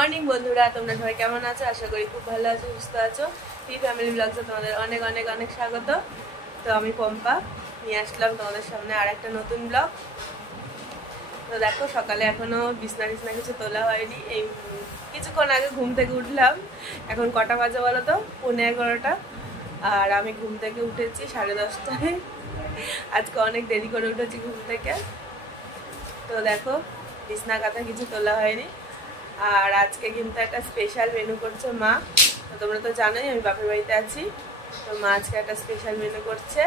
Morning বন্ধুরা, তোমরা সবাই কেমন আছো? আশা করি খুব ভালো আছো, সুস্থ আছো। পি ফ্যামিলি ব্লগসে তোমাদের অনেক অনেক অনেক স্বাগত। তো আমি পম্পা নিয়ে আসলাম তোমাদের সামনে আর একটা নতুন ব্লগ। তো দেখো, সকালে এখনো বিছনা টিছনা কিছু তোলা হয়নি। এই কিছুক্ষণ আগে ঘুম থেকে উঠলাম। এখন কটা বাজে বলো তো? 11:15। আর আমি ঘুম থেকে উঠেছি 10:30টায়। আজকে অনেক দেরি করে উঠেছি ঘুম থেকে। তো দেখো, বিছনা কাঁথা কিছু তোলা হয়নি। আর আজকে কিন্তু একটা স্পেশাল মেনু করছে মা। তো তোমরা তো জানোই আমি বাপের বাড়িতে আছি। তো মা আজকে একটা স্পেশাল মেনু করছে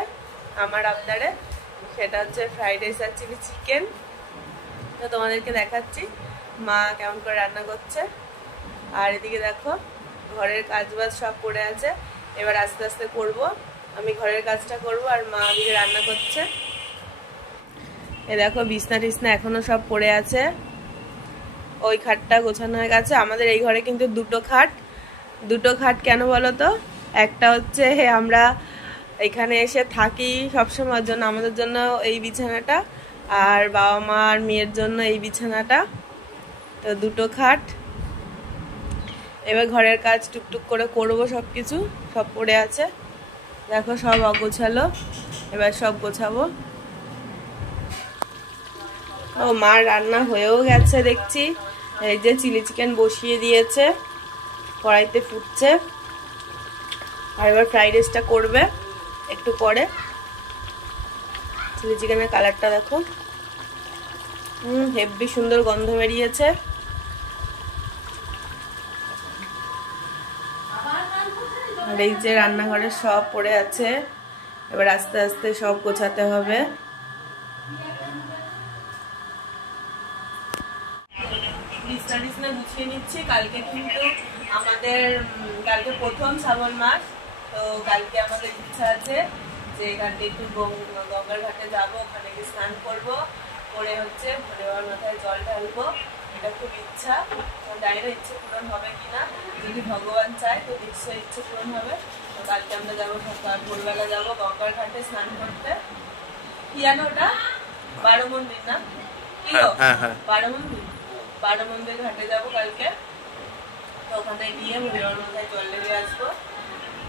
আমার আবদারে। সেটা হচ্ছে ফ্রাইড রাইস আর চিলি চিকেন। তো তোমাদেরকে দেখাচ্ছি মা কেমন করে রান্না করছে। আর এদিকে দেখো, ঘরের কাজবাজ সব পড়ে আছে। এবার আস্তে আস্তে করব। আমি ঘরের কাজটা করব আর মা এদিকে রান্না করছে। এ দেখো, বিছনা টিছনা এখনো সব পড়ে আছে। ওই খাটটা গোছানো হয়ে গেছে। আমাদের এই ঘরে কিন্তু দুটো খাট কেন বলো তো? একটা হচ্ছে আমরা এখানে এসে থাকি সবসময়ের জন্য, আমাদের জন্য এই বিছানাটা, আর বাবা মা আর মেয়ের জন্য এই বিছানাটা। তো দুটো খাট। এবার ঘরের কাজ টুকটুক করে করবো, সবকিছু সব পড়ে আছে। দেখো সব অগোছালো, এবার সব গোছাবো। ও মার রান্না হয়েও গেছে দেখছি। এই যে চিলি চিকেন বসিয়ে দিয়েছে, কড়াইতে ফুটছে। আর এবার ফ্রাইড রাইসটা করবে একটু পরে। চিলি চিকেনের কালারটা দেখো, হেব্বি সুন্দর গন্ধ বেরিয়েছে। আর এই যে রান্নাঘরে সব পড়ে আছে, এবার আস্তে আস্তে সব গোছাতে হবে। বিছনা টিছনা গুছিয়ে নিচ্ছি। কালকে কিন্তু কালকে প্রথম শ্রাবণ মাস। তো কালকে আমাদের ইচ্ছা আছে যে কালকে একটু গঙ্গার ঘাটে যাবো, ওখানে গিয়ে স্নান করবো, করে হচ্ছে ভোলে বাবার মাথায় জল ঢালবো। এটা খুব ইচ্ছা। জানি না ইচ্ছে পূরণ হবে কিনা। যদি ভগবান চায় তো নিশ্চয়ই ইচ্ছে পূরণ হবে। তো কালকে আমরা যাবো, সকাল ভোরবেলা যাবো গঙ্গার ঘাটে স্নান করতে। কি জানো ওটা? 12 মন্দির না? কি 12 মন্দির ঘাটে যাবো কালকে। তো ওখানে গিয়ে ভোলেবার মাথায় জল ঢেলে আসবো।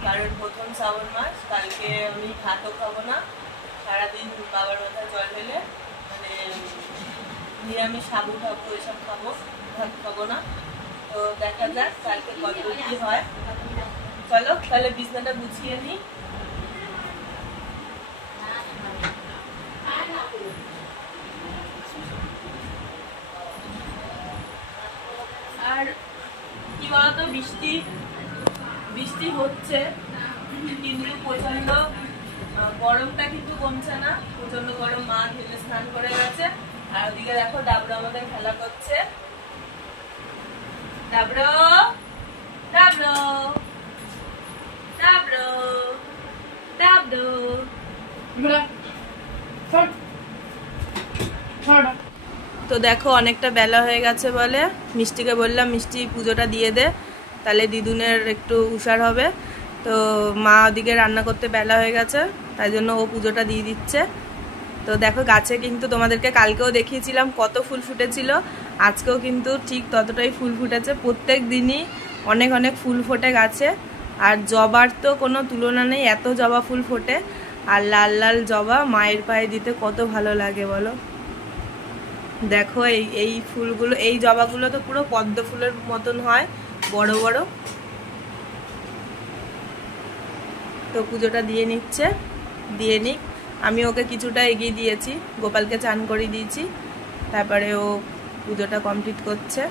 কারণ প্রথম শ্রাবণ মাস, কালকে আমি ভাতও খাবো না। সারাদিন বাবার মাথায় জল ঢেলে মানে নিরামিষ সাবু খাবো, এসব খাবো, ভাত খাবো না। তো দেখা যাক কালকে কত কি হয়। চলো তাহলে বিছনাটা গুছিয়ে নিই। আর কি বলতো, বৃষ্টি হচ্ছে কিন্তু প্রচন্ড গরমটা কিন্তু কমছে না। প্রচন্ড গরম। মা ঢেলে স্নান করে গেছে। আর ওদিকে দেখো ডাবরো আমাদের খেলা করছে। ডাবরো ডাবরো ডাবরো ডাবরো। তো দেখো অনেকটা বেলা হয়ে গেছে বলে মিষ্টিকে বললাম, মিষ্টি পুজোটা দিয়ে দে, তাহলে দিদুনের একটু উষার হবে। তো মা ওদিকে রান্না করতে বেলা হয়ে গেছে, তাই জন্য ও পুজোটা দিয়ে দিচ্ছে। তো দেখো গাছে কিন্তু তোমাদেরকে কালকেও দেখিয়েছিলাম কত ফুল ফুটেছিল। আজকেও কিন্তু ঠিক ততটাই ফুল ফুটেছে। প্রত্যেক দিনই অনেক অনেক ফুল ফোটে গাছে। আর জবার তো কোনো তুলনা নেই, এত জবা ফুল ফোটে। আর লাল লাল জবা মায়ের পায়ে দিতে কত ভালো লাগে বলো। দেখো এই ফুলগুলো, এই জবাগুলো তো পুরো পদ্ম ফুলের মতন হয়, বড় বড়। তো পুজোটা দিয়ে নিচ্ছে, দিয়ে নিক। আমি ওকে কিছুটা এগিয়ে দিয়েছি, গোপালকে চান করে দিয়েছি, তারপরে ও পুজোটা কমপ্লিট করছে।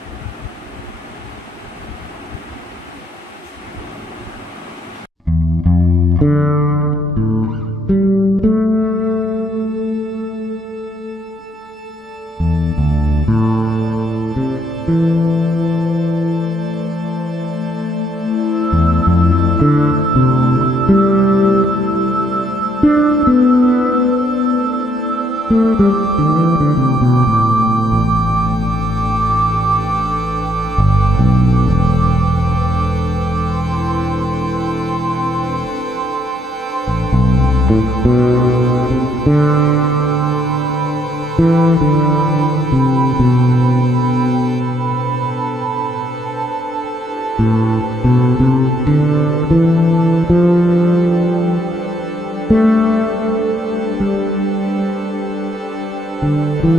তো মিষ্টি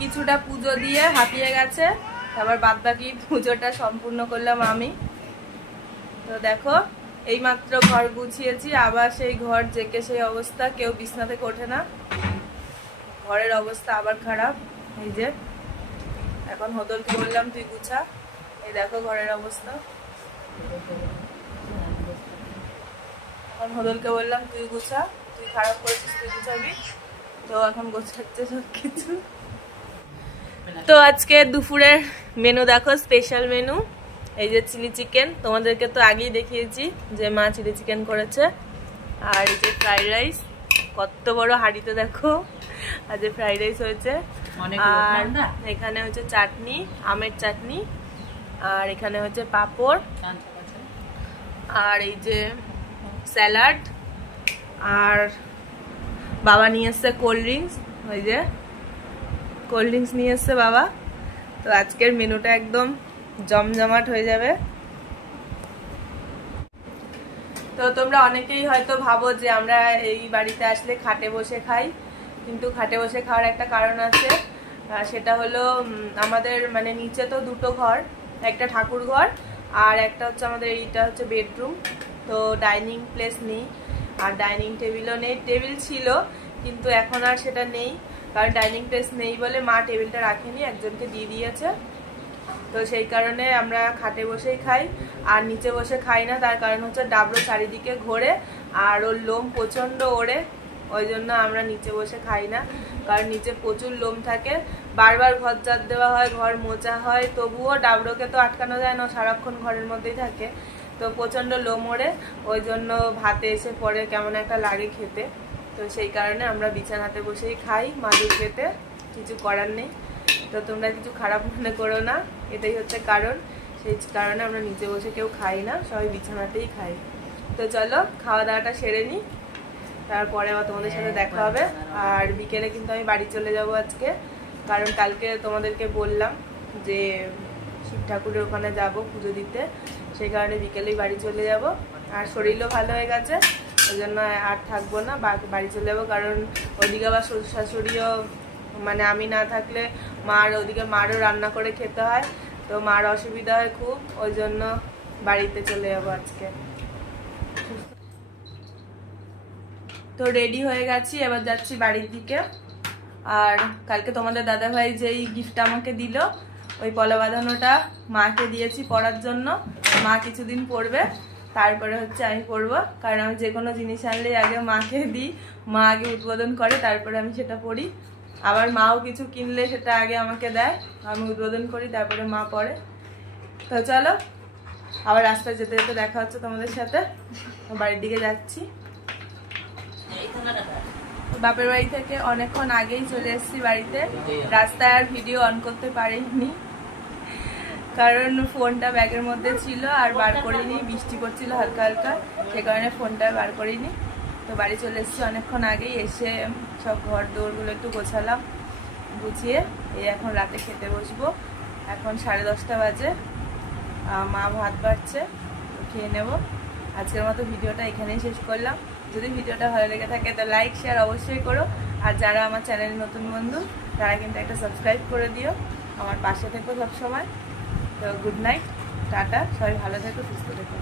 কিছুটা পুজো দিয়ে হাঁপিয়ে গেছে, আবার বাদ বাকি পুজোটা সম্পূর্ণ করলাম আমি। তো দেখো এইমাত্র ঘর গুছিয়েছি, আবার সেই ঘর জেকে সেই অবস্থা, কেউ বিছনা থেকে ওঠে না, ঘরের অবস্থা আবার খারাপ। এই যে এখন হদলকে বললাম তুই গুছা, এই দেখো ঘরের অবস্থা। এখন হদলকে বললাম তুই গুছা, তুই খারাপ করেছিস, তুই গুছাবি। তো এখন গোছাচ্ছে সবকিছু। তো আজকে দুপুরের মেনু দেখো, স্পেশাল মেনু। এই যে চিলি চিকেন, তোমাদেরকে তো আগেই দেখিয়েছি যে মা চিলি চিকেন করেছে। আর এই যে ফ্রাইড রাইস, কত বড় হাঁড়িতে দেখো আজ ফ্রাইড রাইস হয়েছে। আর এখানে হচ্ছে চাটনি, আমের চাটনি। আর এখানে হচ্ছে পাঁপড়, আর এই যে স্যালাড। আর বাবা নিয়ে এসছে কোল্ড ড্রিঙ্কস, ওই যে কোল্ড ড্রিঙ্কস নিয়ে এসছে বাবা। তো আজকের মেনুটা একদম জমজমাট হয়ে যাবে। তো তোমরা অনেকেই হয়তো ভাবো যে আমরা এই বাড়িতে আসলে খাটে বসে খাই, কিন্তু খাটে বসে খাওয়ার একটা কারণ আছে। সেটা হলো আমাদের মানে নিচে তো দুটো ঘর, একটা ঠাকুর ঘর আর একটা হচ্ছে আমাদের এইটা হচ্ছে বেডরুম। তো ডাইনিং প্লেস নেই, আর ডাইনিং টেবিলও নেই। টেবিল ছিল কিন্তু এখন আর সেটা নেই, কারণ ডাইনিং প্লেস নেই বলে মা টেবিলটা রাখেনি, একজনকে দিয়ে দিয়েছে। তো সেই কারণে আমরা খাটে বসেই খাই, আর নিচে বসে খাই না। তার কারণ হচ্ছে ডাবলো চারিদিকে ঘোরে আর ওর লোম প্রচণ্ড ওড়ে, ওই জন্য আমরা নিচে বসে খাই না। কারণ নিচে প্রচুর লোম থাকে, বারবার ঘর ঝাড় দেওয়া হয়, ঘর মোছা হয়, তবুও ডাবলোকে তো আটকানো যায় না, সারাক্ষণ ঘরের মধ্যেই থাকে। তো প্রচণ্ড লোম ওড়ে, ওই জন্য ভাতে এসে পরে কেমন একটা লাগে খেতে। তো সেই কারণে আমরা বিছানাতে বসেই খাই মাদুর খেতে, কিছু করার নেই। তো তোমরা কিছু খারাপ মনে করো না, এটাই হচ্ছে কারণ। সেই কারণে আমরা নিচে বসে কেউ খাই না, সবাই বিছানাতেই খাই। তো চলো খাওয়া দাওয়াটা সেরে নিই, তারপরে আবার তোমাদের সাথে দেখা হবে। আর বিকেলে কিন্তু আমি বাড়ি চলে যাব আজকে, কারণ কালকে তোমাদেরকে বললাম যে শিব ঠাকুরের ওখানে যাব পুজো দিতে, সেই কারণে বিকেলেই বাড়ি চলে যাব। আর শরীরও ভালো হয়ে গেছে, ওই জন্য আর থাকবো না, বাড়ি চলে যাবো। কারণ ওদিকে আবার শ্বশুর শাশুড়িও মানে আমি না থাকলে ওদিকে মারও রান্না করে খেতে হয়, তো মার অসুবিধা হয় খুব, ওই জন্য বাড়িতে চলে যাবো আজকে। তো রেডি হয়ে গেছি, এবার যাচ্ছি বাড়ির দিকে। আর কালকে তোমাদের দাদাভাই যেই গিফট আমাকে দিল, ওই পলা বাঁধানোটা মাকে দিয়েছি পরার জন্য। মা কিছুদিন পরবে, তারপরে হচ্ছে আমি পরবো। কারণ আমি যে কোনো জিনিস আনলেই আগে মাকে দিই, মা আগে উদ্বোধন করে, তারপরে আমি সেটা পরি। আবার মাও কিছু কিনলে সেটা আগে আমাকে দেয়, আমি উদ্বোধন করি, তারপরে মা পরে। তো চলো আবার রাস্তায় যেতে যেতে দেখা হচ্ছে তোমাদের সাথে। বাড়ির দিকে যাচ্ছি। বাপের বাড়ি থেকে অনেকক্ষণ আগেই চলে এসেছি বাড়িতে। রাস্তায় আর ভিডিও অন করতে পারিনি, কারণ ফোনটা ব্যাগের মধ্যে ছিল আর বার করিনি, বৃষ্টি পড়ছিল হালকা হালকা, সে কারণে ফোনটা বার করিনি। তো বাড়ি চলে এসেছি অনেকক্ষণ আগেই, এসে সব ঘর দৌড়গুলো একটু গোছালাম, গুছিয়ে এই এখন রাতে খেতে বসবো। এখন 10:30 বাজে, মা ভাত বাড়ছে, খেয়ে নেব। আজকের মতো ভিডিওটা এখানেই শেষ করলাম। যদি ভিডিওটা ভালো লেগে থাকে তো লাইক শেয়ার অবশ্যই করো, আর যারা আমার চ্যানেলের নতুন বন্ধু তারা কিন্তু একটা সাবস্ক্রাইব করে দিও, আমার পাশে থেকো সবসময়। তো গুড নাইট, টাটা, সবাই ভালো থেকো, সুস্থ থেকো।